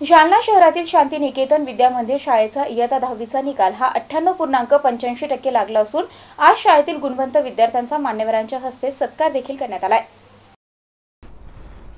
जालना शहरातील शांतिनिकेतन विद्यामंदिर शाळेचा इयत्ता 10वीचा निकाल हा 98.85% लागला असून आज शाळेतील गुणवंत विद्यार्थ्यांचा मान्यवरांच्या हस्ते सत्कार देखील करण्यात आलाय।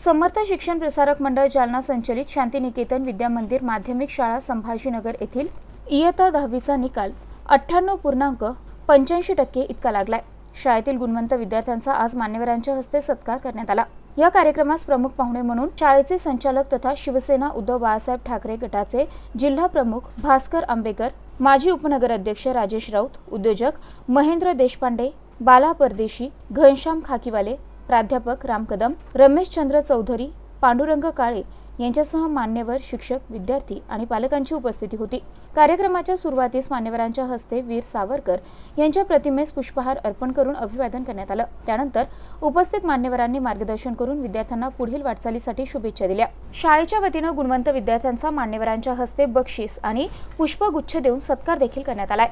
समर्थ शिक्षण प्रसारक मंडळ जालना संचलित शांतिनिकेतन विद्यामंदिर माध्यमिक शाळा संभाजीनगर येथील इयत्ता 10वीचा निकाल 98.85% इतका लागलाय। शाळेतील गुणवंत विद्यार्थ्यांचा आज मान्यवरांच्या हस्ते सत्कार करण्यात आला। या कार्यक्रमास प्रमुख पाहुणे म्हणून शाळेचे संचालक तथा शिवसेना उद्धव बाळासाहेब ठाकरे गटाचे जिल्हा प्रमुख भास्कर आंबेकर, माजी उपनगर अध्यक्ष राजेश राऊत, उद्योजक महेंद्र देशपांडे, बाला परदेशी, घनश्याम खाकीवाले, प्राध्यापक राम कदम, रमेशचंद्र चौधरी, पांडुरंग काळे यांच्यासह मान्यवर, शिक्षक, विद्यार्थी आणि पालकांची उपस्थिती होती। कार्यक्रमाच्या सुरुवातीस मान्यवरांच्या हस्ते वीर सावरकर यांच्या प्रतिमेस पुष्पहार अर्पण करून अभिवादन करण्यात आलं। त्यानंतर उपस्थित मान्यवरांनी मार्गदर्शन करून विद्यार्थ्यांना पुढील वाटचालीसाठी शुभेच्छा दिल्या। शाळेच्या वतीनं गुणवंत विद्यार्थ्यांचा मान्यवरांच्या हस्ते बक्षीस आणि पुष्पगुच्छ देऊन सत्कार देखील करण्यात आलाय।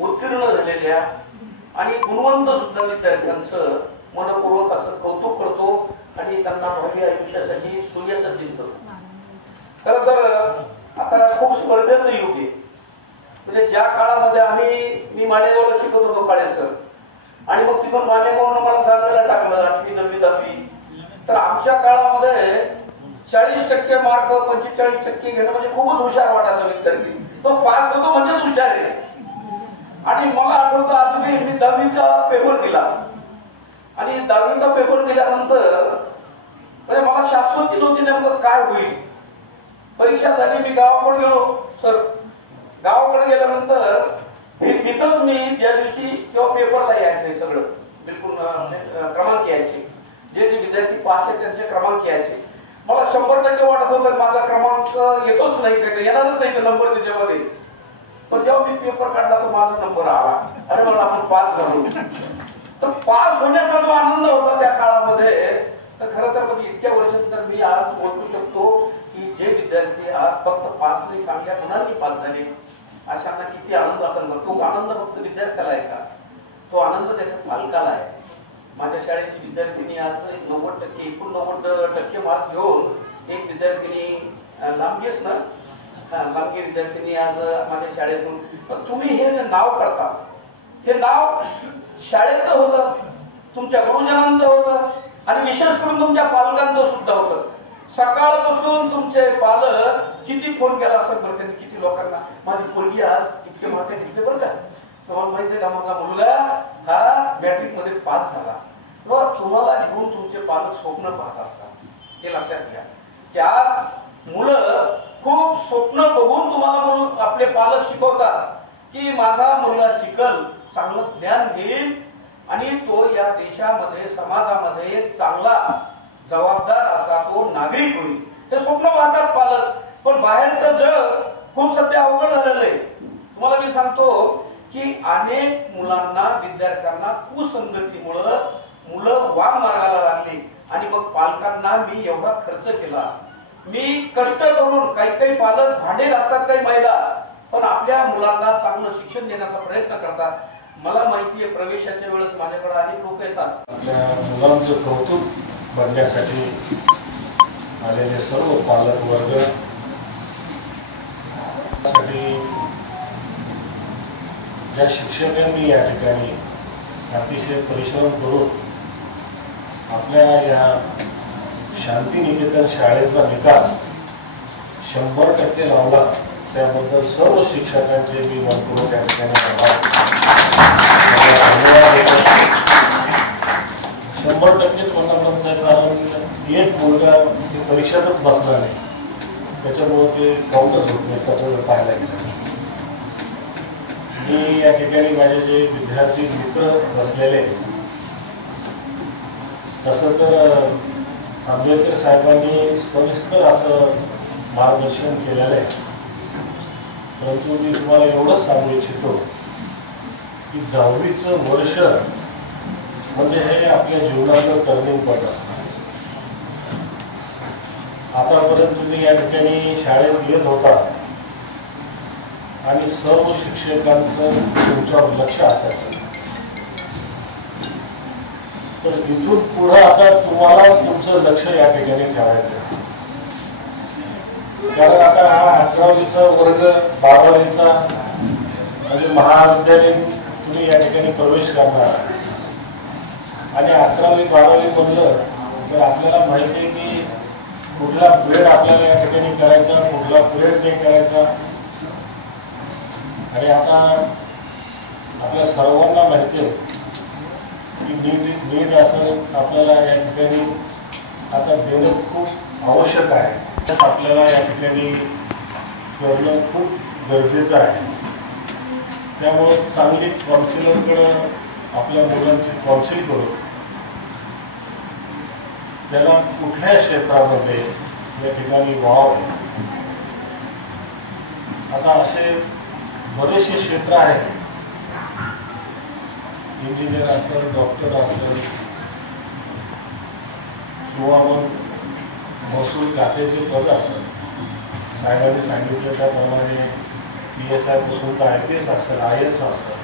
उत्तीर्ण झालेल्या आणि गुणवंत सुद्धा विद्यार्थ्यांचं मनपूर्वक असं कौतुक करतो आणि त्यांना भावी आयुष्यासाठी सूर्याचं दिसतो। खरं तर आता खूप स्पर्धेचं युग आहे। म्हणजे ज्या काळामध्ये मी मालेगावला शिकत होतो काळेसर आणि मग तिथून मालेगावनं मला जालन्याला टाकलं 8वी 9वी 10वी, तर आमच्या काळामध्ये 40% मार्क 45% घेणं म्हणजे खूपच हुशार वाटायचा विद्यार्थी। तो पास होतो म्हणजेच हुशार आहे। आणि मला आठवतं अगदी मी 10वीचा पेपर दिला आणि 10वीचा पेपर दिल्यानंतर म्हणजे मला शाश्वती नव्हती नेमकं काय होईल। परीक्षा झाली, मी गावाकडे गेलो। सर गावाकडे गेल्यानंतर तिथंच मी ज्या दिवशी तेव्हा पेपरला यायचे सगळं बिलकुल क्रमांक यायचे, जे विद्यार्थी पास आहेत त्यांचे क्रमांक यायचे। मला 100% वाटत होतं माझा क्रमांक येतोच नाही, येणारच नाही नंबर त्याच्यामध्ये। पण जेव्हा मी पेपर काढला तर माझा नंबर आला। अरे मला आपण पास झालो। तर पास होण्याचा जो आनंद होता त्या काळामध्ये, तर खरं तर म्हणजे इतक्या वर्षानंतर मी आज बोलू शकतो की जे विद्यार्थी आज फक्त पास नाही चांगल्या गुणांनी पास झाले अशांना किती आनंद असेल। तो आनंद फक्त विद्यार्थ्याला आहे का? तो आनंद त्याच्या पालकाला आहे। माझ्या शाळेची विद्यार्थिनी आज 90% 89% मार्क्स घेऊन एक विद्यार्थिनी लांबगेच ना लांबगे विद्यार्थिनी आज माझ्या शाळेतून। तुम्ही हे नाव करता, हे नाव शाळेचं होतं, तुमच्या गुरुजनांचं होतं आणि विशेष करून तुमच्या पालकांचं सुद्धा होतं। सकाळपासून तुमचे पालक किती फोन केला असेल बरं त्यांनी, किती लोकांना माझी मुलगी आज इतके मार्क घेतले बरं का, तुम्हाला माहिती आहे का माझा मुलगा हा मॅट्रिक मध्ये पास झाला। तुम्हाला घेऊन तुमचे पालक स्वप्न पाहत असतात, हे लक्षात घ्या की आज मुलं खूप स्वप्न बघून तुम्हाला आपले पालक शिकवतात की माझा मुलगा शिकल, चांगलं ज्ञान घेईल आणि तो या देशामध्ये समाजामध्ये एक चांगला जबाबदार असा तो नागरिक होईल, हे स्वप्न पाहतात पालक। पण बाहेरचं जग खूप सध्या अवघड झालेलं आहे। तुम्हाला मी सांगतो की अनेक मुलांना विद्यार्थ्यांना कुसंगतीमुळं मुलं वाम मार्गाला लागली आणि मग पालकांना मी एवढा खर्च केला, मी कष्ट करून काही पालक भांडे घासतात, काही महिला पण आपल्या मुलांना चांगलं शिक्षण देण्याचा प्रयत्न करतात। मला माहिती आहे प्रवेशाच्या वेळेस माझ्याकडे अनेक लोक येतात। आपल्या मुलांचं कौतुक बनण्यासाठी आलेले सर्व पालक वर्ग ज्या शिक्षकांनी या ठिकाणी अतिशय परिश्रम करून आपल्या या शांतिनिकेतन शाळेचा निकाल 100% लावला, त्याबद्दल सर्व शिक्षकांचे मी मनपूर्वक त्या ठिकाणी आभार। 100%च म्हणणं साहेब, कारण एक मुलगा परीक्षेतच बसला नाही त्याच्यामुळे ते काउंटच होत नाही कसं पाहायला गेलं। मी या ठिकाणी माझे जे विद्यार्थी मित्र बसलेले, तसं तर आंबेडकर साहेबांनी सविस्तर असं मार्गदर्शन केलेलं आहे, परंतु मी तुम्हाला एवढंच सांगू इच्छितो की 10वीचं वर्ष म्हणजे हे आपल्या जीवनातलं टर्निंग पॉईंट असणार। आतापर्यंत तुम्ही या ठिकाणी शाळेत येत होता आणि सर्व शिक्षकांचं तुमच्यावर लक्ष असायचं, तर इथून पुढे आता तुम्हाला जास्त लक्ष या ठिकाणी ठेवायचं. कारण आता हा 11वीचा वर्ग 12वीचा म्हणजे महाविद्यालयीन तुम्ही या ठिकाणी प्रवेश करणार आणि 11वी 12वी म्हणलं तर आपल्याला माहिती आहे की कुठला पिरियड आपल्याला या ठिकाणी करायचा, कुठला पिरियड नाही करायचा. आणि आता आपल्या सर्वांना माहिती आहे की नीट असं आपल्याला या ठिकाणी आता देणं खूप आवश्यक आहे. आपल्याला या ठिकाणी करणं खूप गरजेचं आहे. त्यामुळे चांगली काउन्सिलरकडे आपल्या मुलांची काउन्सिल करून त्याला कुठल्या क्षेत्रामध्ये या ठिकाणी वाव आहे. आता असे बरेचसे क्षेत्र आहेत, इंजिनियर असेल, डॉक्टर असेल किंवा मग महसूल खात्याचे पद असेल. साहेबांनी सांगितलं त्याप्रमाणे PSI पासून तर IPS असेल, IAS असेल.